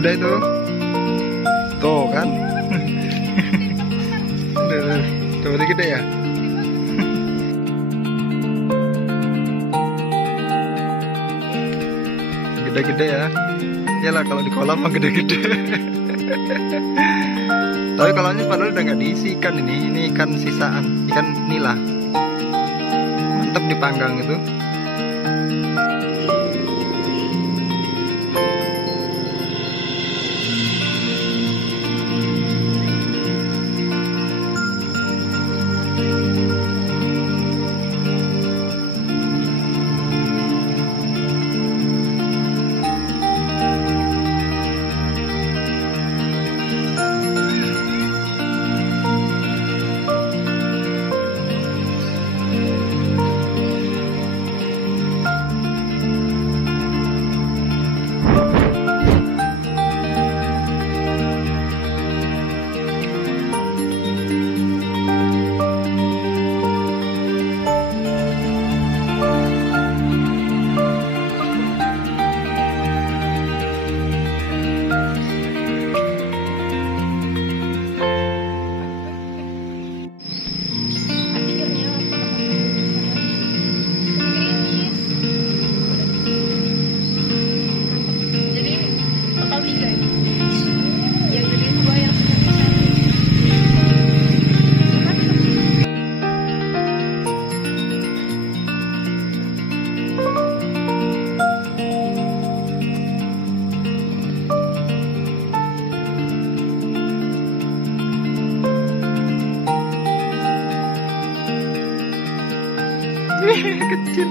Udah itu. Tuh kan. Coba gede ya. Gede-gede ya. Iyalah kalau di kolam mah gede-gede. Tapi kolamnya padahal udah nggak diisi ikan ini ikan sisaan, ikan nila. Mantap dipanggang itu. Kecil.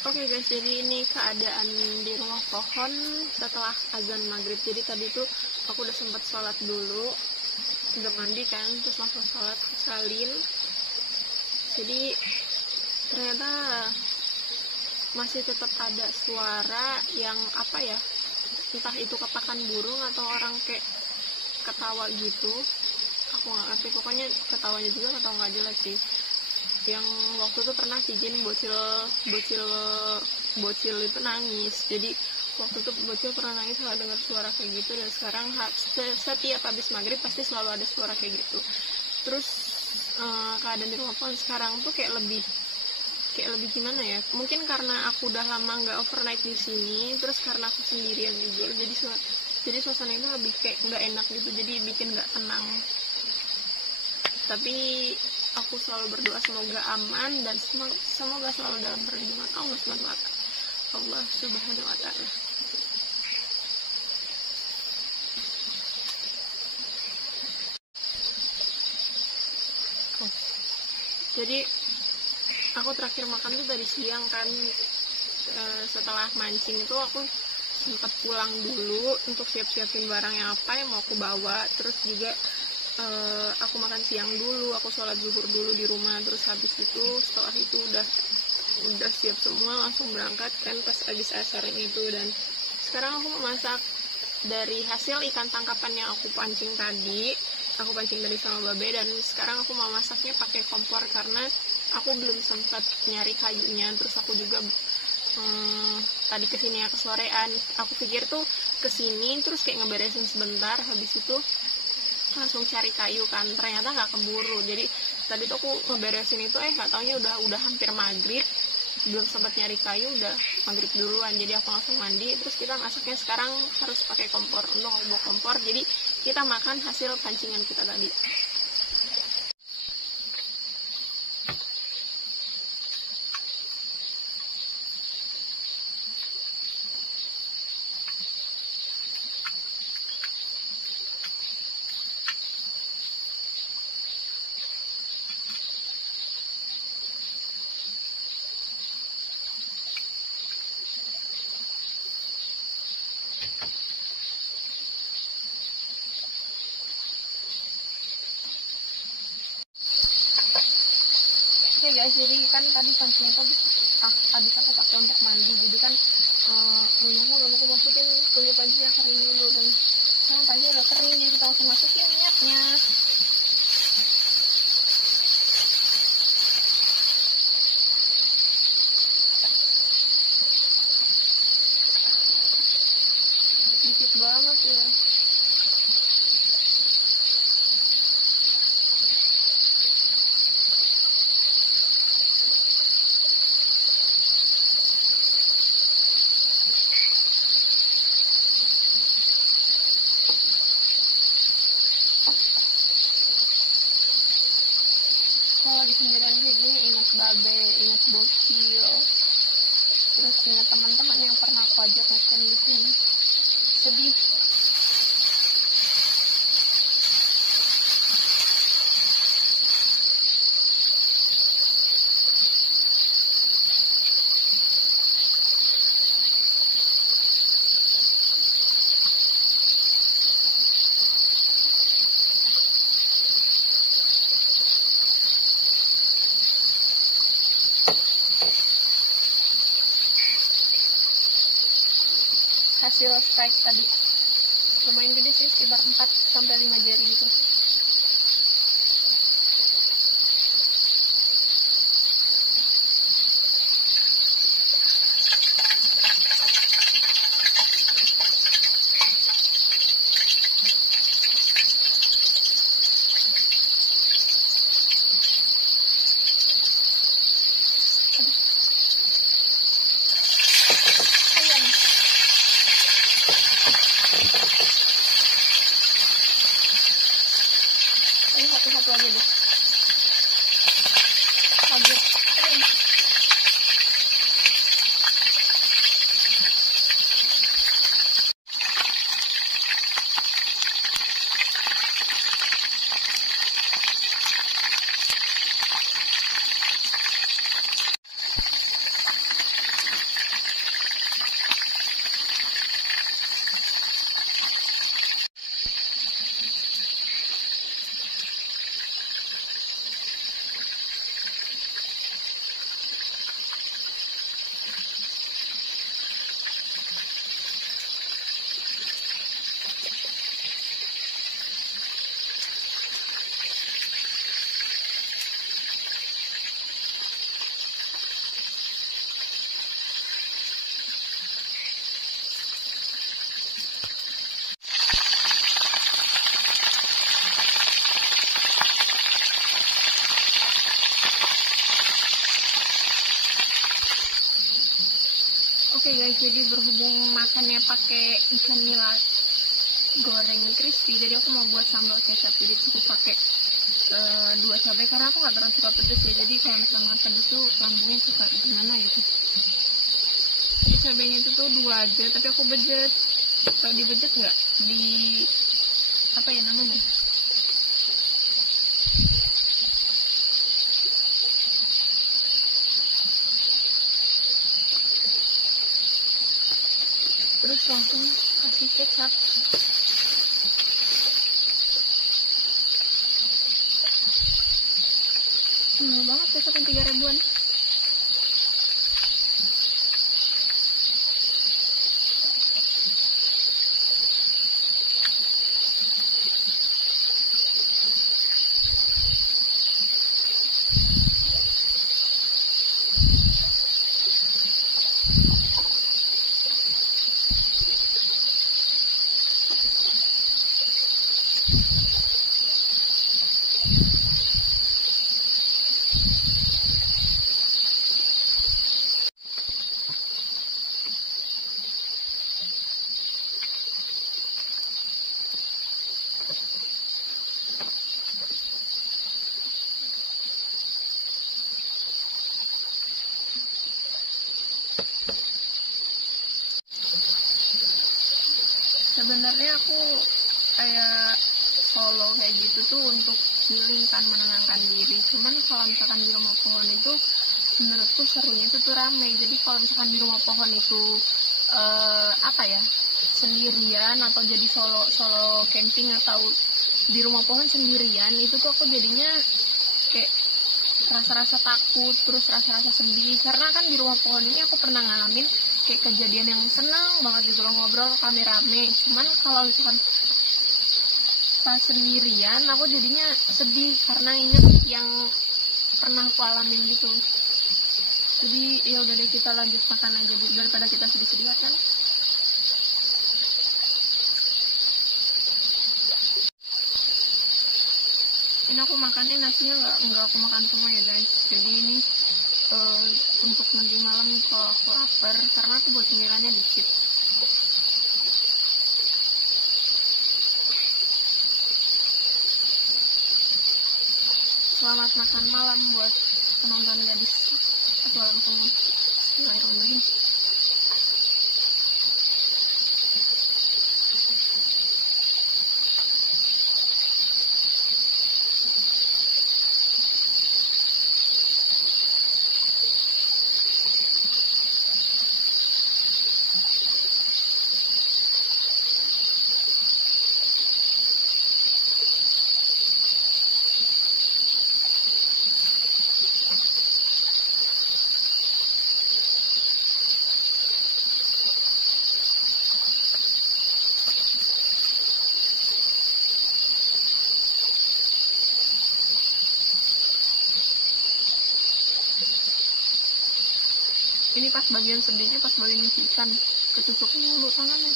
Oke guys, jadi ini keadaan di rumah pohon setelah azan maghrib. Jadi tadi tuh aku udah sempat sholat dulu, udah mandi kan, terus langsung sholat salin. Jadi ternyata masih tetap ada suara yang apa ya, entah itu ketakan burung atau orang kayak ketawa gitu. Aku nggak ngerti, pokoknya ketawanya juga ketawa nggak jelas sih. Yang waktu itu pernah Tijin bocil itu nangis. Jadi waktu itu bocil pernah nangis kalau dengar suara kayak gitu, dan sekarang setiap habis maghrib pasti selalu ada suara kayak gitu. Terus keadaan di rumah pohon sekarang tuh kayak lebih gimana ya, mungkin karena aku udah lama nggak overnight di sini, terus karena aku sendirian juga, jadi suasana itu lebih kayak nggak enak gitu, jadi bikin nggak tenang. Tapi aku selalu berdoa semoga aman dan semoga selalu dalam perlindungan Allah Subhanahu wa Ta'ala. Jadi aku terakhir makan tuh dari siang kan, setelah mancing itu aku sempat pulang dulu untuk siap-siapin barang yang apa yang mau aku bawa. Terus juga aku makan siang dulu, aku sholat zuhur dulu di rumah. Terus habis itu, setelah itu udah siap semua, langsung berangkat kan pas habis asaran itu. Dan sekarang aku masak dari hasil ikan tangkapan yang aku pancing tadi sama Babe, dan sekarang aku mau masaknya pakai kompor karena aku belum sempat nyari kayunya. Terus aku juga tadi kesini ya kesorean, aku pikir tuh kesini terus kayak ngeberesin sebentar, habis itu langsung cari kayu kan, ternyata nggak keburu. Jadi tadi tuh aku ngeberesin itu nggak taunya udah hampir maghrib, belum sempat nyari kayu, udah maghrib duluan. Jadi aku langsung mandi, terus kita masaknya sekarang harus pakai kompor. Untuk bawa kompor, jadi kita makan hasil pancingan kita tadi. Oke guys, jadi kan tadi pancingnya itu habis aku pakai untuk mandi, jadi kan minyaknya belum aku masukin, tunggu pancinya kering dulu. Dan sekarang pancinya udah kering, jadi kita langsung masukin minyaknya. Dikit banget ya. Kalau di sendirian kayak gini, ingat Babe, ingat bocil, terus ingat teman-teman yang pernah aku ajak makan di sini. Sedih. Hasil strike tadi lumayan gede sih, sekitar 4-5 jari gitu. Oke guys, jadi berhubung makannya pakai ikan nila goreng crispy, jadi aku mau buat sambal kecap. Jadi cukup pakai 2 cabai karena aku nggak terlalu suka pedas ya. Jadi kalau misalnya makan pedas tuh lambungnya suka gimana gitu. Jadi cabainya itu tuh 2 aja, tapi aku bejet. Kalau dibejet nggak? Di apa ya namanya? Terus langsung kasih kecap. Mahal banget kecap yang 3 ribuan. Sebenarnya aku kayak solo kayak gitu tuh untuk healing kan, menenangkan diri. Cuman kalau misalkan di rumah pohon itu menurutku serunya itu tuh rame. Jadi kalau misalkan di rumah pohon itu apa ya, sendirian atau jadi solo camping atau di rumah pohon sendirian, itu tuh aku jadinya kayak rasa-rasa takut, terus rasa-rasa sedih. Karena kan di rumah pohon ini aku pernah ngalamin kayak kejadian yang senang banget gitu loh, ngobrol rame-rame. Cuman kalau misalkan pas sendirian aku jadinya sedih karena inget yang pernah aku alamin gitu. Jadi ya udah deh, kita lanjut makan aja Bu, daripada kita sedih-sedih kan. Ini aku makannya nasinya nggak aku makan semua ya guys. Jadi ini untuk nanti malam kalau aku lapar, karena aku buat cemilannya dikit. Selamat makan malam buat penonton gadis atau langsung Bismillahirrahmanirrahim. Ini pas bagian sedihnya, pas bagian nyuci ikan, ketusuk mulu tangannya.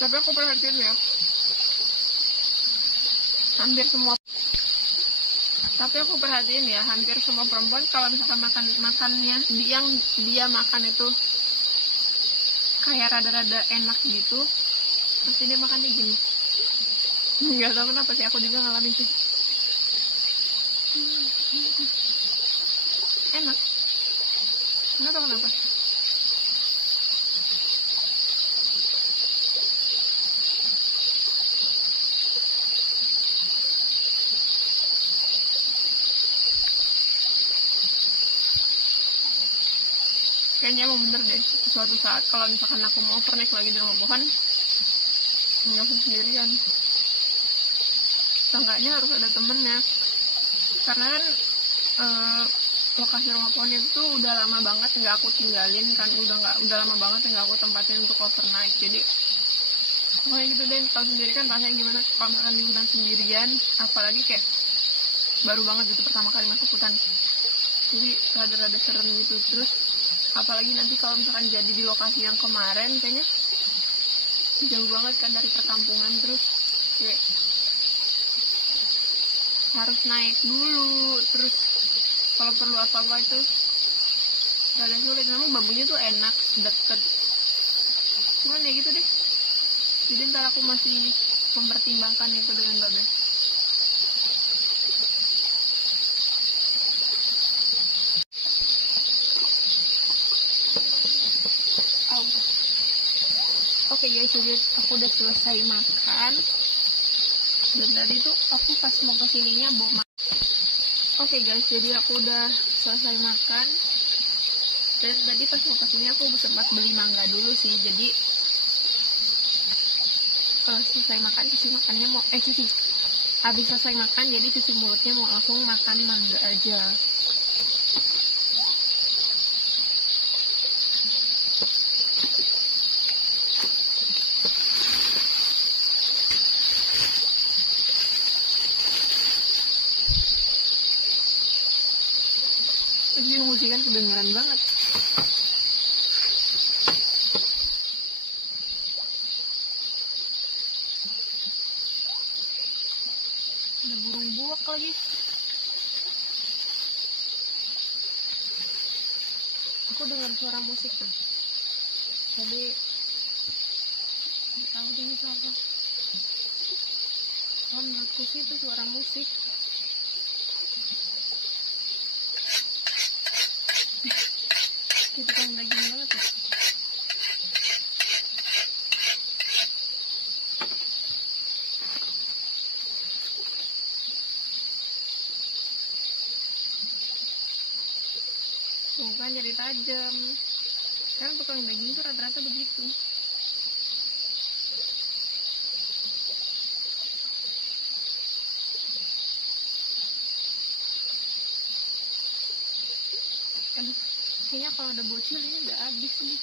Tapi aku perhatiin ya, hampir semua perempuan kalau misalkan makannya yang dia makan itu kayak rada-rada enak gitu, pasti dia makannya gini. Nggak tahu kenapa sih, aku juga ngalamin sih. Enak, nggak tahu kenapa. Kayaknya emang bener deh, suatu saat kalau misalkan aku mau overnight lagi di rumah pohon, nggak usah sendirian, seenggaknya harus ada temennya. Karena kan lokasi rumah pohon itu udah lama banget nggak aku tinggalin kan, udah lama banget nggak aku tempatin untuk overnight. Jadi pokoknya gitu deh, tahu sendiri kan rasanya gimana kalau makan di hutan sendirian, apalagi kayak baru banget gitu pertama kali masuk hutan. Jadi rada-rada serem gitu. Terus apalagi nanti kalau misalkan jadi di lokasi yang kemarin, kayaknya jauh banget kan dari perkampungan, terus kayak harus naik dulu, terus kalau perlu apa-apa itu rada sulit. Namun bambunya tuh enak, deket, cuman ya gitu deh. Jadi ntar aku masih mempertimbangkan itu dengan Babe. Oke guys, jadi aku udah selesai makan. Dan tadi tuh aku pas mau kesininya bawa makan. Oke guys, jadi aku udah selesai makan. Dan tadi pas mau kesini aku sempat beli mangga dulu sih. Jadi selesai makan, cuci makannya mau cuci. Habis selesai makan, jadi cuci mulutnya mau langsung makan mangga aja. Ini musik kan kedengeran banget. Ada burung buak lagi. Aku dengar suara musik tuh. Jadi nggak tahu ini apa. Oh, menurutku sih itu suara musik. Kita kan daging banget ya. Tuh kan jadi tajam. Sekarang tukang daging tuh rata-rata begitu. Aduh, kayaknya kalau ada bocil ini udah habis nih.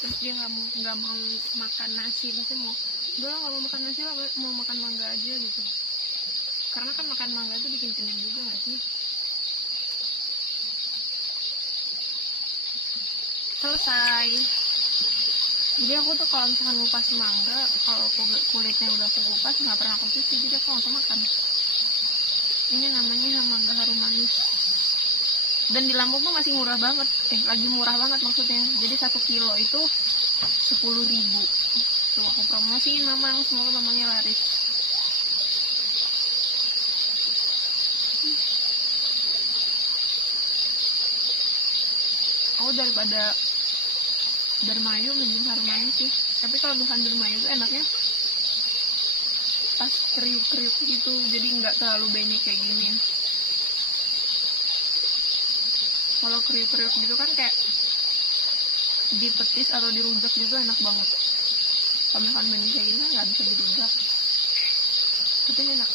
Terus dia nggak mau makan nasi, maksudnya udah nggak mau makan nasi lah, mau makan mangga aja gitu. Karena kan makan mangga itu bikin kenyang juga nggak sih? Selesai. Jadi aku tuh kalau misalkan ngupas mangga, kalau kulitnya udah aku kupas nggak pernah aku cuci, jadi aku langsung makan. Ini namanya mangga harum manis. Dan di Lampung tuh masih murah banget, lagi murah banget maksudnya. Jadi 1 kilo itu 10.000. Tuh aku promosiin Mamang, semoga Mamangnya laris. Aku daripada Dermayu mending harum manis sih. Tapi kalau bukan Dermayu tuh enaknya pas kriuk-kriuk gitu, jadi nggak terlalu banyak kayak gini. Kalau kriuk-kriuk gitu kan kayak dipetis atau dirujak gitu enak banget. Kalau misalkan benih kayak gini kan nggak bisa dirujak, tapi enak.